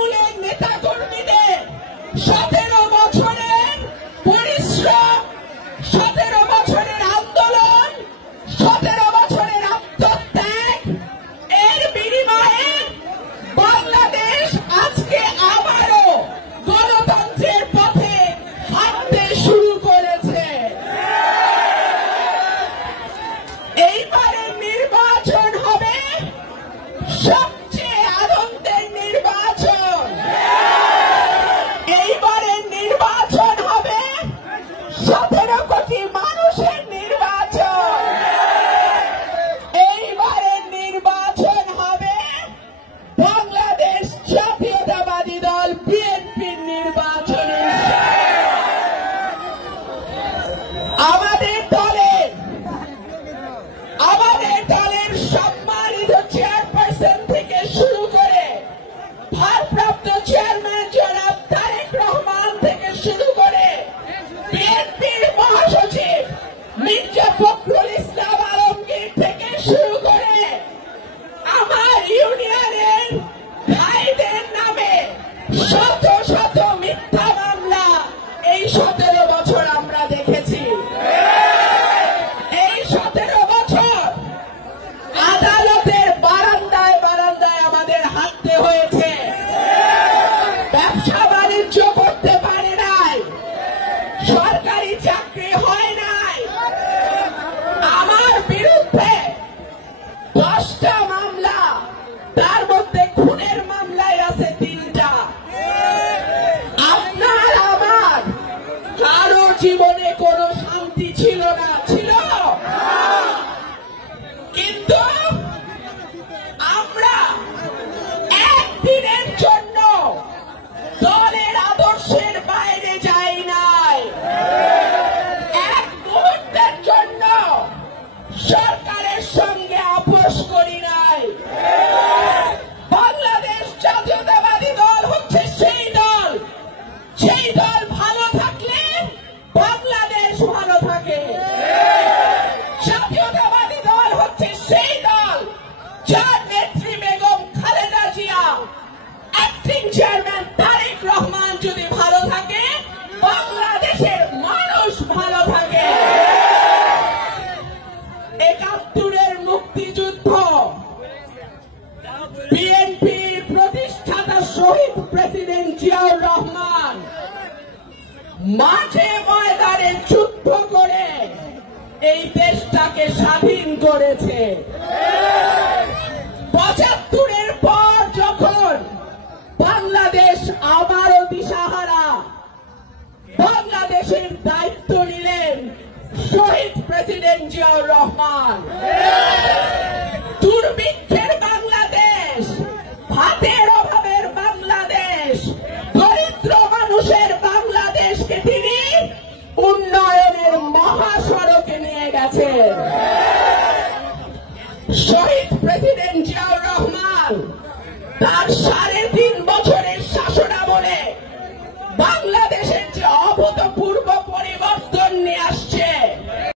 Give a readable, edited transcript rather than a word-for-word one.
তৃণমূলের নেতা কর্মীদের 17 বছরের পরিশ্রম, 17 বছরের আন্দোলন, 17 বছরের আত্মত্যাগ, এর বিনিময়ে বাংলাদেশ আজকে আবারও গণতন্ত্রের পথে হাঁটতে শুরু করেছে। এইবারের নির্বাচন হবে সবচেয়ে আনন্দের নির্বাচন। এইবারের নির্বাচন হবে 17 কোটি মানুষের নির্বাচন। এইবারের নির্বাচন হবে বাংলাদেশ জাতীয়তাবাদী দল বিএনপির নির্বাচন। আমাদের দলের সম্মানিত চেয়ারপারসন থেকে শুরু করে ভারপ্রাপ্ত চেয়ারম্যান জনাব তারেক রহমান থেকে শুরু করে বিএনপির মহাসচিব মির্জা ফখরুল ইসলাম আলমগীর থেকে শুরু করে আমার ইউনিয়নের ভাইদের নামে শত শত মিথ্যা মামলা এই 17 বছর আমরা দেখেছি। এই 17 বছর আদালতের বারান্দায় বারান্দায় আমাদের হাঁটতে হয়েছে। ব্যবসা বাণিজ্য করতে পারে নাই, সরকারি চাকরি হয় নাই। আমার বিরুদ্ধে 10টা মামলা, তার মধ্যে খুনের মামলায় আছে 3টা। আপনার আমার কারো জীবনে কোনো শান্তি ছিল না, ছিল? কিন্তু আমরা একদিনের জন্য দলের আদর্শের বাইরে যাই নাই, এক মুহূর্তের জন্য সরকারের সঙ্গে আপোষ করি নাই। বাংলাদেশ জাতীয়তাবাদী দল হচ্ছে সেই দল, সেই দল ভালো থাকলে বাংলাদেশ ভালো থাকে। জাতীয়তাবাদী দল হচ্ছে সেই দল যার নেত্রী বেগম খালেদা জিয়া, অ্যাক্টিং চেয়ারম্যান তারেক রহমান যদি ভালো থাকে, বাংলাদেশের মানুষ ভালো থাকে। 71-এর মুক্তিযুদ্ধ, বিএনপির প্রতিষ্ঠাতা শহীদ প্রেসিডেন্ট জিয়াউর রহমান মাঠে ময়দানে যুদ্ধ করে এই দেশটাকে স্বাধীন করেছে। 75-এর পর যখন বাংলাদেশ আবারও দিশাহারা, বাংলাদেশের দায়িত্ব নিলেন শহীদ প্রেসিডেন্ট জিয়াউর রহমান। দুর্ভিক্ষের বাংলাদেশ, ভাতের অভাবের বাংলাদেশ, দরিদ্র মানুষের বাংলাদেশকে তিনি উন্নয়নের মহাসড়কে নিয়ে গেছেন। শহীদ প্রেসিডেন্ট জিয়াউর রহমান তার 3.5 বছরের শাসনামলে বাংলাদেশের যে অভূতপূর্ব